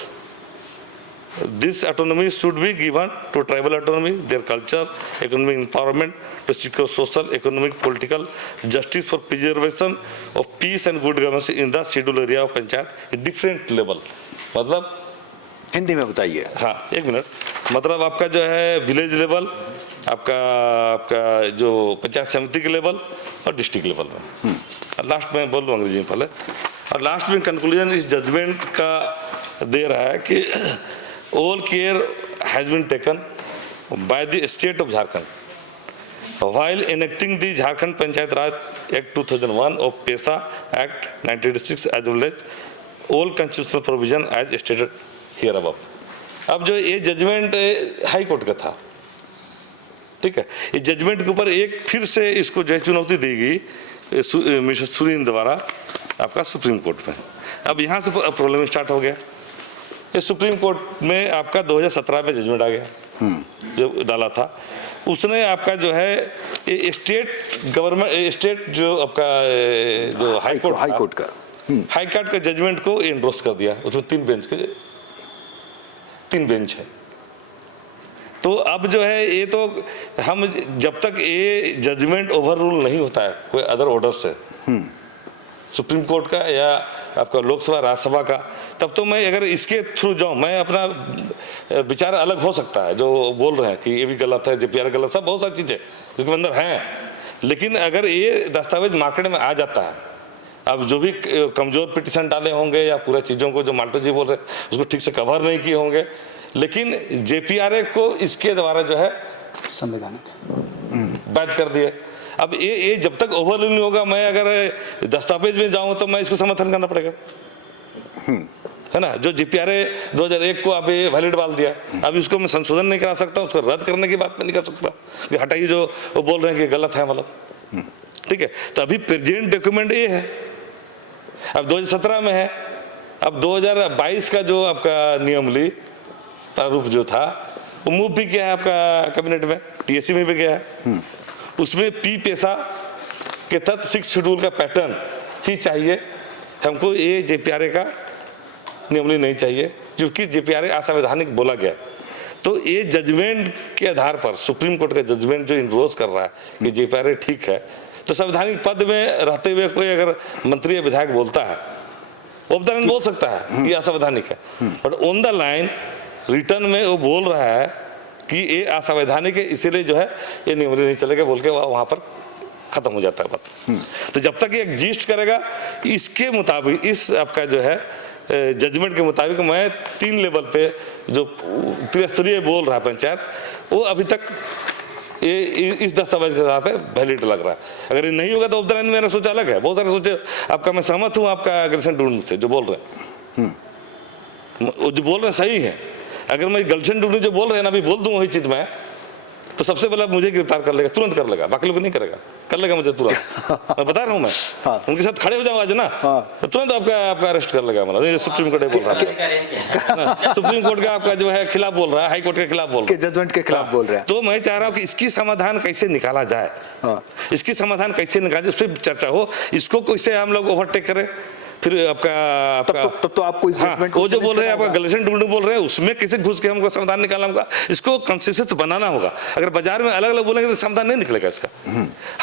This autonomy should be given to tribal autonomy, their culture, economic empowerment, to secure social, economic, political justice for preservation of peace and good governance in the scheduled area of panchayat at different level. मतलब हिंदी में बताइए। हाँ, एक मिनट। मतलब आपका जो है विलेज लेवल, आपका जो पंचायत समिति के लेवल और डिस्ट्रिक्ट लेवल में। लास्ट में बोल लूँ अंग्रेजी में पहले, और लास्ट में कंक्लूजन इस जजमेंट का दे रहा है कि all care has been taken by the state of Jharkhand while enacting the Jharkhand panchayat raj act 2001 of PESA act 1986 as well as all constitutional provision as stated here above. अब जो ये जजमेंट हाई कोर्ट का था, ठीक है, इस जजमेंट के ऊपर एक फिर से इसको जो है चुनौती दी गई मिस्टर सुरीन द्वारा आपका सुप्रीम कोर्ट में। अब यहाँ से प्रॉब्लम स्टार्ट हो गया। ये सुप्रीम कोर्ट में आपका 2017 में जजमेंट आ गया, जो डाला था उसने आपका जो है स्टेट गवर्नमेंट, स्टेट जो आपका जो हाई कोर्ट का जजमेंट को एंडोर्स कर दिया। उसमें 3 बेंच है। तो अब जो है ये तो हम जब तक ये जजमेंट ओवर रूल नहीं होता है कोई अदर ऑर्डर से, सुप्रीम कोर्ट का या आपका लोकसभा राज्यसभा का, तब तो मैं अगर इसके थ्रू जाऊं, मैं अपना विचार अलग हो सकता है। जो बोल रहे हैं कि ये भी गलत है, JPR गलत, सब बहुत सारी चीज़ें उसके अंदर हैं, लेकिन अगर ये दस्तावेज मार्केट में आ जाता है, अब जो भी कमज़ोर पिटिशन डाले होंगे या पूरा चीज़ों को जो माल्टो जी बोल रहे हैं उसको ठीक से कवर नहीं किए होंगे, लेकिन JPRA को इसके द्वारा जो है संवैधानिक वैध कर दिए। अब ये जब तक ओवररूल नहीं होगा, मैं अगर दस्तावेज में जाऊं तो मैं इसको समर्थन करना पड़ेगा। है ना, जो जीपीआरए 2001 को आप ये वैलिड डाल दिया, अब इसको मैं संशोधन नहीं करा सकता, उसको रद्द करने की बात मैं नहीं कर सकता कि हटाइए जो वो बोल रहे हैं कि गलत है, मतलब ठीक है। तो अभी प्रेजेंट डॉक्यूमेंट ये है, अब 2017 में है, अब 2022 का जो आपका नियमावली प्रारूप जो था वो मूव भी किया है आपका कैबिनेट में, टीएससी में भी गया है, उसमें पी पेशा के तहत 6 शेड्यूल का पैटर्न ही चाहिए हमको, ये जेपीआरए का नियमावली नहीं चाहिए, क्योंकि जेपीआरए असंवैधानिक बोला गया। तो ये जजमेंट के आधार पर सुप्रीम कोर्ट का जजमेंट जो इनरोज कर रहा है कि जेपीआरए ठीक है, तो संवैधानिक पद में रहते हुए कोई अगर मंत्री या विधायक बोलता है, ऑफ द लाइन बोल सकता है ये असंवैधानिक है, but on the line return में वो बोल रहा है कि ये असंवैधानिक है, इसीलिए जो है ये नियमावली नहीं चलेगा बोल के वहां पर खत्म हो जाता है बात। तो जब तक ये एग्जिस्ट करेगा, इसके मुताबिक, इस आपका जो है जजमेंट के मुताबिक, मैं 3 लेवल पे जो त्रिस्तरीय बोल रहा है पंचायत, वो अभी तक ये इस दस्तावेज के आधार पे वैलिड लग रहा है। अगर ये नहीं होगा तो ऑफ द लाइन मेरा सोच अलग है, बहुत सारे सोचे आपका, मैं सहमत हूँ आपका गलशन ढूंढने से जो बोल रहे हैं, वो जो बोल रहे हैं सही है। अगर मैं गलशन ढूंढने जो बोल रहे हैं ना, अभी बोल दूँ वही चीज मैं, तो सबसे पहले मुझे गिरफ्तार कर लेगा, तुरंत कर लेगा, बाकी लोग नहीं करेगा, कर लेगा मुझे तुरंत। मैं बता रहा हूँ, मैं उनके साथ खड़े हो जाऊँ आज ना, तो तुरंत आपका अरेस्ट कर लेगा, मतलब सुप्रीम कोर्ट बोल रहा है, सुप्रीम कोर्ट का आपका जो है खिलाफ बोल रहा है, हाई कोर्ट के खिलाफ बोल रहा है, जजमेंट के खिलाफ बोल रहे हैं। तो मैं चाह रहा हूँ कि इसकी समाधान कैसे निकाला जाए, इसकी समाधान कैसे निकाला जाए, उस पर चर्चा हो, इसको कैसे हम लोग ओवरटेक करें, फिर आपका तब तो आपको इस जजमेंट वो जो बोल रहे हैं आपका गलशन ढूंढू बोल रहे हैं, उसमें कैसे घुस के हमको समाधान निकालना होगा, इसको कंसेंसस बनाना होगा। अगर बाजार में अलग अलग बोलेंगे तो समाधान नहीं निकलेगा इसका।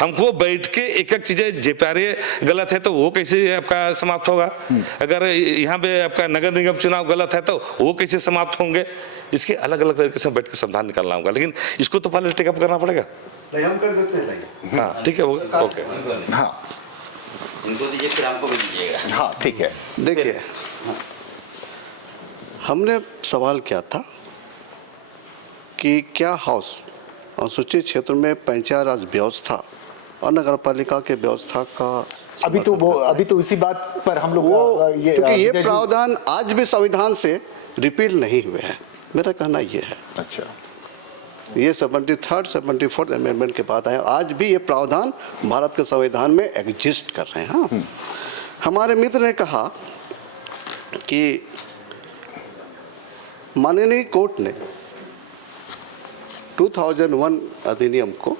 हमको बैठ के एक एक चीजें, जेपीआरए गलत है तो वो कैसे आपका समाप्त होगा, अगर यहाँ पे आपका नगर निगम चुनाव गलत है तो वो कैसे समाप्त होंगे, इसके अलग अलग तरीके से बैठ के समाधान निकालना होगा। लेकिन इसको तो पहले टेकअप करना पड़ेगा। हम कर देते हैं। हाँ ठीक है, ओके, हाँ इनको दीजिए, फिर हमको भी दीजिएगा। हाँ ठीक है। देखिए, हमने सवाल किया था कि क्या हाउस अनुसूचित क्षेत्र में पंचायत राज व्यवस्था और नगर पालिका के व्यवस्था का अभी तो इसी बात पर हम लोग क्योंकि ये प्रावधान आज भी संविधान से रिपील नहीं हुए हैं, मेरा कहना ये है। अच्छा, ये 73rd 74th अमेंडमेंट के बाद आया, आज भी ये प्रावधान भारत के संविधान में एग्जिस्ट कर रहे हैं। हाँ, हमारे मित्र ने कहा कि माननीय कोर्ट ने 2001 अधिनियम को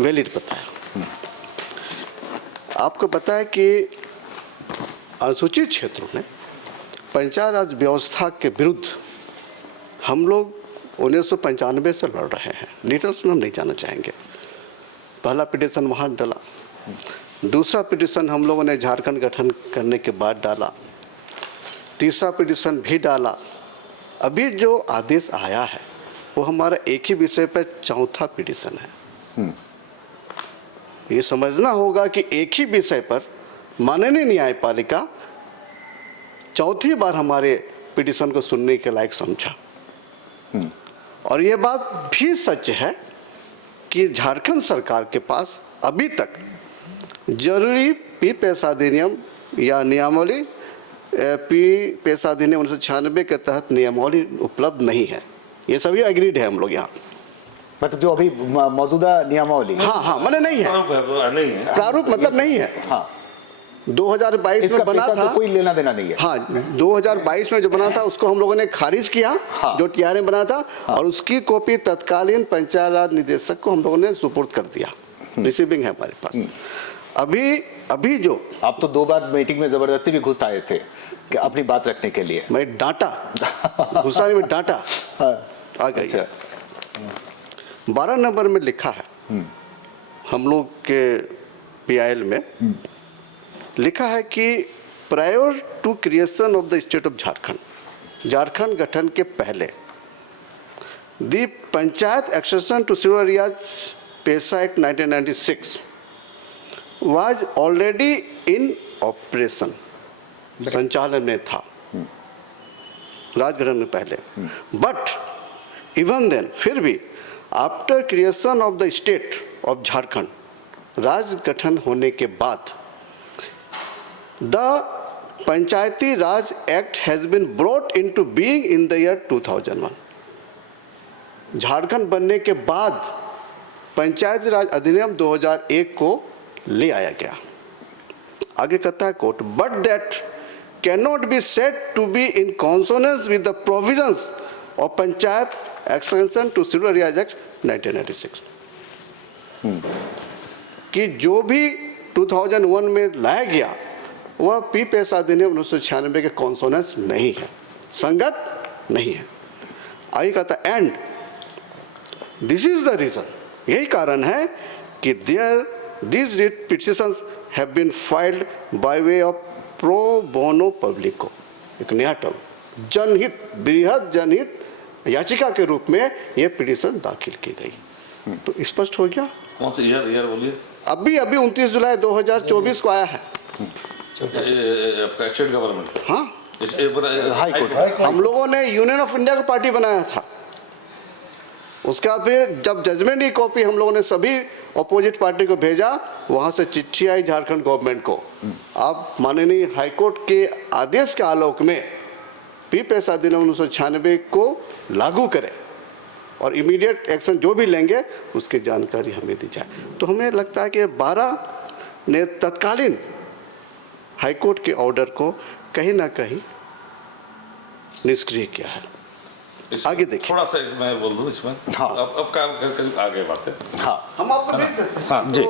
वैलिड बताया। आपको पता है कि अनुसूचित क्षेत्रों में पंचायत राज व्यवस्था के विरुद्ध हम लोग 1995 से लड़ रहे हैं। डिटेल्स में हम नहीं जाना चाहेंगे। पहला पिटीशन वहाँ डाला, दूसरा पिटीशन हम लोगों ने झारखंड गठन करने के बाद डाला, तीसरा पिटीशन भी डाला। अभी जो आदेश आया है वो हमारा एक ही विषय पर चौथा पिटीशन है। ये समझना होगा कि एक ही विषय पर माननीय न्यायपालिका चौथी बार हमारे पिटीशन को सुनने के लायक समझा। और ये बात भी सच है कि झारखंड सरकार के पास अभी तक जरूरी पी पेशा अधिनियम या नियमावली पी पेशा अधिनियम 1996 के तहत नियमावली उपलब्ध नहीं है। ये सभी एग्रीड है हम लोग यहाँ, मतलब जो अभी मौजूदा नियमावली, हाँ मैंने नहीं है, प्रारूप मतलब नहीं है। हाँ 2022 में बना था, तो कोई लेना देना नहीं है। हाँ 2022 में जो बना था उसको हम लोगों ने खारिज किया। हाँ, जो टीआरए बना था। हाँ, और उसकी कॉपी तत्कालीन पंचायत राज निदेशक को हम लोगों ने सुपुर्द कर दिया। रिसीविंग है हमारे पास। अभी जो आप तो 2 बार मीटिंग में जबरदस्ती भी घुस आए थे कि अपनी बात रखने के लिए। मैं डांटा, गुस्सा में डांटा। हाँ, आ गई। अच्छा। 12 नंबर में लिखा है हम लोग के पीआईएल में लिखा है कि prior to creation of the state of Jharkhand गठन के पहले the panchayat extension to civil areas PESA act 1996 was already in operation, संचालन में था राजगठन में पहले। बट इवन देन, फिर भी after creation of the state of Jharkhand, राज गठन होने के बाद the Panchayati Raj act has been brought into being in the year 2001। Jharkhand बनने के बाद पंचायती राज अधिनियम 2001 को ले आया गया। आगे कहता है court, but that can not be said to be in consonance with the provisions of panchayat extension to schedule areas act 1996। कि जो भी 2001 में लाया गया वह पी पैसा अधिनियम 1996 के कॉन्सोनेंस नहीं है, संगत नहीं है। आगे कहता है and this is the reason, यही कारण है कि these writ petitions have been filed by way of pro bono publico, एक नया टर्म, जनहित, बृहद जनहित याचिका के रूप में यह पिटीशन दाखिल की गई। तो स्पष्ट हो गया। कौन से ईयर बोलिए? अभी 29 जुलाई 2024 को आया है। आपका स्टेट गवर्नमेंट? हाँ, हाई कोर्ट। हम लोगों ने यूनियन ऑफ इंडिया का पार्टी बनाया था। उसका फिर जब जजमेंट की कॉपी हम लोगों ने सभी अपोजिट पार्टी को भेजा, वहां से चिट्ठी आई झारखंड गवर्नमेंट को, आप माननीय हाईकोर्ट के आदेश के आलोक में पी पैसा अधिनियम 1996 को लागू करें और इमीडिएट एक्शन जो भी लेंगे उसकी जानकारी हमें दी जाए। तो हमें लगता है कि 12 ने तत्कालीन हाईकोर्ट के ऑर्डर को कहीं ना कहीं निष्क्रिय किया है। आगे देखिए, थोड़ा सा मैं बोल दूं इसमें। हाँ। अब करीब आगे बात है। हाँ हम आपको भेज देते हैं। हाँ जी।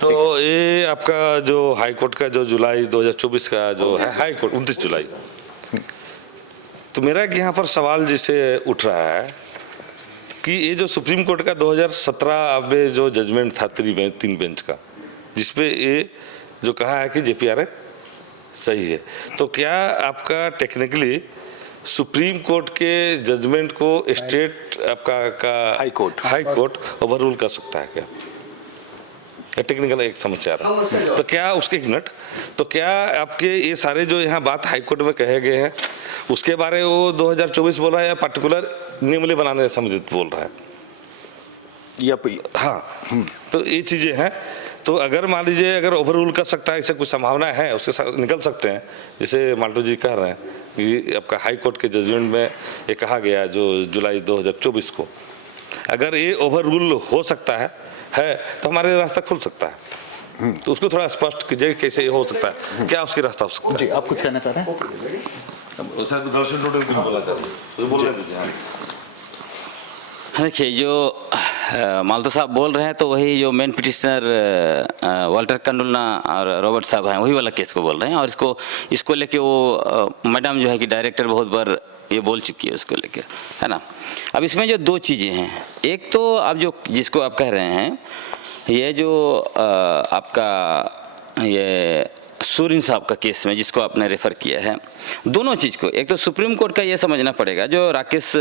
तो ये आपका जो हाई कोर्ट का जो जुलाई 2024 का जो है, हाई कोर्ट 29 जुलाई, तो मेरा यहाँ पर सवाल जिसे उठ रहा है कि ये जो सुप्रीम कोर्ट का 2017 में जो जजमेंट था 3 बेंच का, जिसपे ये जो कहा है कि JPRA सही है, तो क्या आपका टेक्निकली सुप्रीम कोर्ट के जजमेंट को स्टेट आपका हाई कोर्ट ओवर रूल कर सकता है क्या? टेक्निकल एक समस्या रहा। तो क्या उसके एक मिनट, तो क्या आपके ये सारे जो यहाँ बात हाई कोर्ट में कहे गए हैं उसके बारे वो 2024 बोल रहा है या पर्टिकुलर नियम बनाने संबंधित बोल रहा है? हाँ, तो ये चीजें हैं। तो अगर मान लीजिए अगर ओवर रूल कर सकता है, ऐसे कुछ संभावना है, उसके साथ निकल सकते हैं, जैसे माल्टो जी कह रहे हैं कि आपका हाई कोर्ट के जजमेंट में ये कहा गया जो जुलाई 2024 को, अगर ये ओवर रूल हो सकता है तो हमारे रास्ता खुल सकता है। तो उसको थोड़ा स्पष्ट कीजिए कैसे ये हो सकता है, क्या उसकी रास्ता हो सकता है? जी, आप कुछ कहना चाह रहे हैं? देखिए, जो माल्टो साहब बोल रहे हैं तो वही जो मेन पिटिशनर वाल्टर कंडुलना और रॉबर्ट साहब हैं वही वाला केस को बोल रहे हैं। और इसको लेके वो मैडम जो है कि डायरेक्टर बहुत बार ये बोल चुकी है उसको लेके, है ना। अब इसमें जो 2 चीज़ें हैं, एक तो आप जो जिसको आप कह रहे हैं ये जो आपका ये सूरिन साहब का केस में जिसको आपने रेफर किया है, दोनों चीज़ को, एक तो सुप्रीम कोर्ट का ये समझना पड़ेगा जो राकेश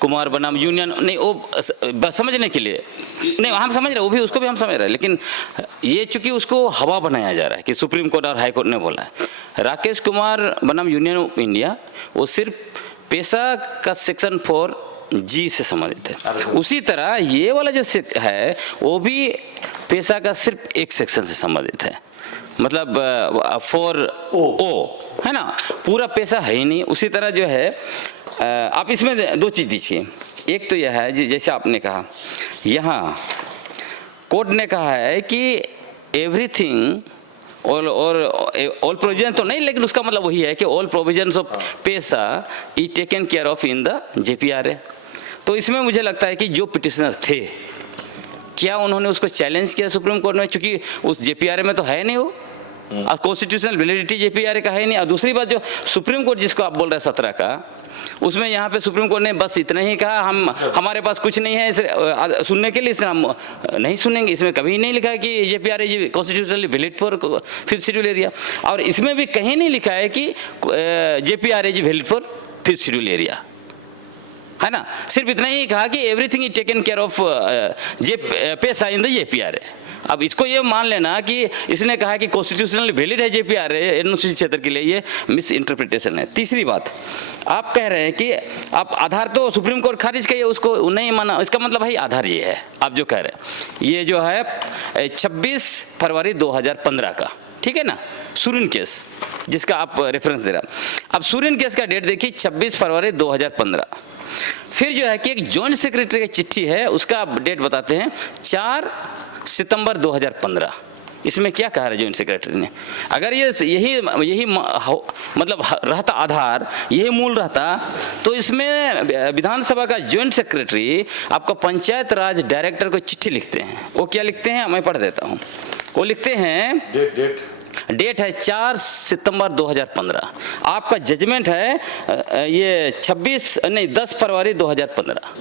कुमार बनाम यूनियन नहीं, वो समझने के लिए नहीं, हम समझ रहे, वो भी उसको भी हम समझ रहे हैं, लेकिन ये चूंकि उसको हवा बनाया जा रहा है कि सुप्रीम कोर्ट और हाई कोर्ट ने बोला है। राकेश कुमार बनाम यूनियन ऑफ इंडिया वो सिर्फ पेशा का सेक्शन 4G से संबंधित है। उसी तरह ये वाला जो है वो भी पेशा का सिर्फ एक सेक्शन से संबंधित है, मतलब 4O है ना, पूरा पैसा है ही नहीं। उसी तरह जो है आप इसमें 2 चीज़ दीजिए, एक तो यह है जैसे आपने कहा, यहाँ कोर्ट ने कहा है कि एवरीथिंग ऑल प्रोविजन तो नहीं, लेकिन उसका मतलब वही है कि ऑल प्रोविजंस ऑफ पैसा is taken care of in the JPRA। तो इसमें मुझे लगता है कि जो पिटिशनर थे, क्या उन्होंने उसको चैलेंज किया सुप्रीम कोर्ट में, चूंकि उस JPRA में तो है नहीं वो, और कॉन्स्टिट्यूशनल वैलिडिटी JPRA का है नहीं। और दूसरी बात जो सुप्रीम कोर्ट जिसको आप बोल रहे हैं 17 का, उसमें यहाँ पे सुप्रीम कोर्ट ने बस इतना ही कहा, हमारे पास कुछ नहीं है इसे सुनने के लिए, इसलिए हम नहीं सुनेंगे। इसमें कभी नहीं लिखा है कि JPRA constitutionally valid for 5th schedule area, और इसमें भी कहीं नहीं लिखा है कि JPRA is valid for 5th schedule area, है ना। सिर्फ इतना ही कहा कि everything is taken care of पैसा इन द JPRA। अब इसको ये मान लेना कि इसने कहा कि कॉन्स्टिट्यूशनली वैलिड है JPRA अनुसूचित क्षेत्र के लिए, ये मिस इंटरप्रिटेशन है। तीसरी बात, आप कह रहे हैं कि आप आधार तो सुप्रीम कोर्ट खारिज किया, उसको नहीं माना, इसका मतलब भाई आधार ये है आप जो कह रहे हैं, ये जो है 26 फरवरी 2015 का, ठीक है ना, सूरिन केस, जिसका आप रेफरेंस दे रहा। अब सूरिन केस का डेट देखिए 26 फरवरी 2015। फिर जो है कि एक जॉइंट सेक्रेटरी की चिट्ठी है, उसका डेट बताते हैं 4 सितंबर 2015। इसमें क्या कहा है जॉइंट सेक्रेटरी ने? अगर यही मतलब रहता आधार, यही मूल रहता, तो इसमें विधानसभा का जॉइंट सेक्रेटरी आपका पंचायत राज डायरेक्टर को चिट्ठी लिखते हैं। वो क्या लिखते हैं, मैं पढ़ देता हूँ। वो लिखते हैं, डेट है 4 सितंबर 2015। आपका जजमेंट है ये 10 फरवरी 2015।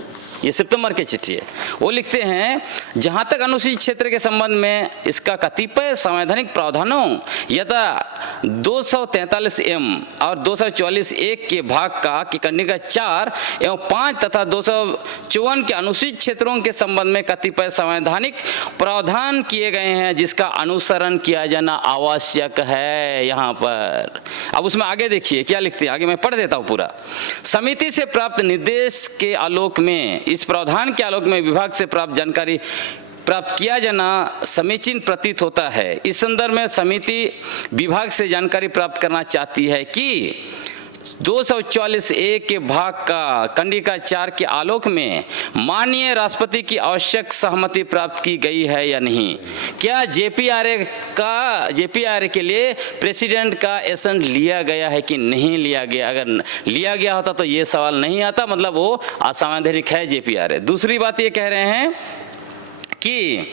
ये सितंबर की चिट्ठी है। वो लिखते हैं, जहां तक अनुसूचित क्षेत्र के संबंध में इसका कतिपय संवैधानिक प्रावधानों यथा 243M और 244(1) के भाग का की कंडिका 4 एवं 5 तथा 254 के अनुसूचित क्षेत्रों के संबंध में कतिपय संवैधानिक प्रावधान किए गए हैं, जिसका अनुसरण किया जाना आवश्यक है। यहाँ पर अब उसमें आगे देखिए क्या लिखते हैं, आगे मैं पढ़ देता हूँ पूरा। समिति से प्राप्त निर्देश के आलोक में, इस प्रावधान के आलोक में विभाग से प्राप्त जानकारी प्राप्त किया जाना समीचीन प्रतीत होता है। इस संदर्भ में समिति विभाग से जानकारी प्राप्त करना चाहती है कि 244(a) के भाग का कंडिका 4 के आलोक में माननीय राष्ट्रपति की आवश्यक सहमति प्राप्त की गई है या नहीं। क्या जेपीआरए के लिए प्रेसिडेंट का एसेंट लिया गया है कि नहीं लिया गया? अगर लिया गया होता तो ये सवाल नहीं आता, मतलब वो असंवैधानिक है जेपीआरए। दूसरी बात ये कह रहे हैं कि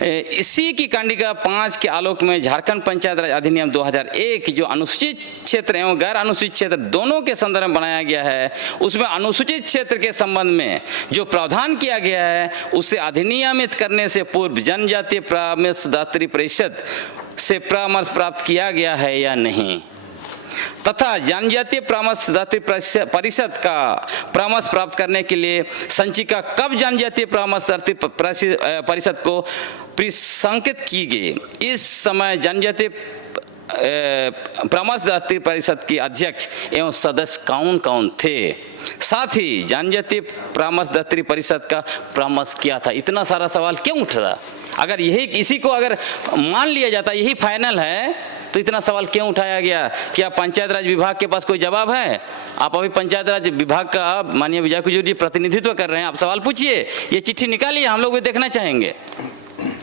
इसी की कंडिका 5 के आलोक में झारखंड पंचायत राज अधिनियम 2001 जो अनुसूचित क्षेत्र एवं गैर अनुसूचित क्षेत्र दोनों के संदर्भ में बनाया गया है, उसमें अनुसूचित क्षेत्र के संबंध में जो प्रावधान किया गया है उसे अधिनियमित करने से पूर्व जनजातीय परामर्शदात्री परिषद से परामर्श प्राप्त किया गया है या नहीं, तथा जनजातीय परामर्शदात्री परिषद का परामर्श प्राप्त करने के लिए संचिका कब जनजातीय परामर्शदात्री परिषद को संकेत की गई। इस समय जनजातीय परामर्शदात्री परिषद के अध्यक्ष एवं सदस्य कौन कौन थे, साथ ही जनजातीय परामर्शदात्री परिषद का परामर्श किया था। इतना सारा सवाल क्यों उठ रहा? अगर यही इसी को अगर मान लिया जाता यही फाइनल है तो इतना सवाल क्यों उठाया गया? क्या पंचायत राज विभाग के पास कोई जवाब है? आप अभी पंचायत राज विभाग का माननीय विजय कुजूर जी प्रतिनिधित्व कर रहे हैं, आप सवाल पूछिए, ये चिट्ठी निकालिए, हम लोग भी देखना चाहेंगे।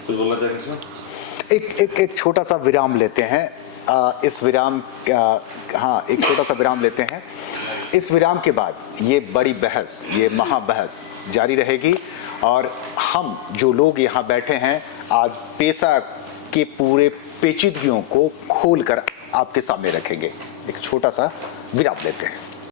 कुछ बोलना चाहेंगे? एक छोटा सा विराम लेते हैं। इस विराम एक छोटा सा विराम लेते हैं। इस विराम के बाद ये बड़ी बहस, ये महाबहस जारी रहेगी और हम जो लोग यहाँ बैठे हैं आज पेशा के पूरे पेचीदगियों को खोलकर आपके सामने रखेंगे। एक छोटा सा विराम लेते हैं।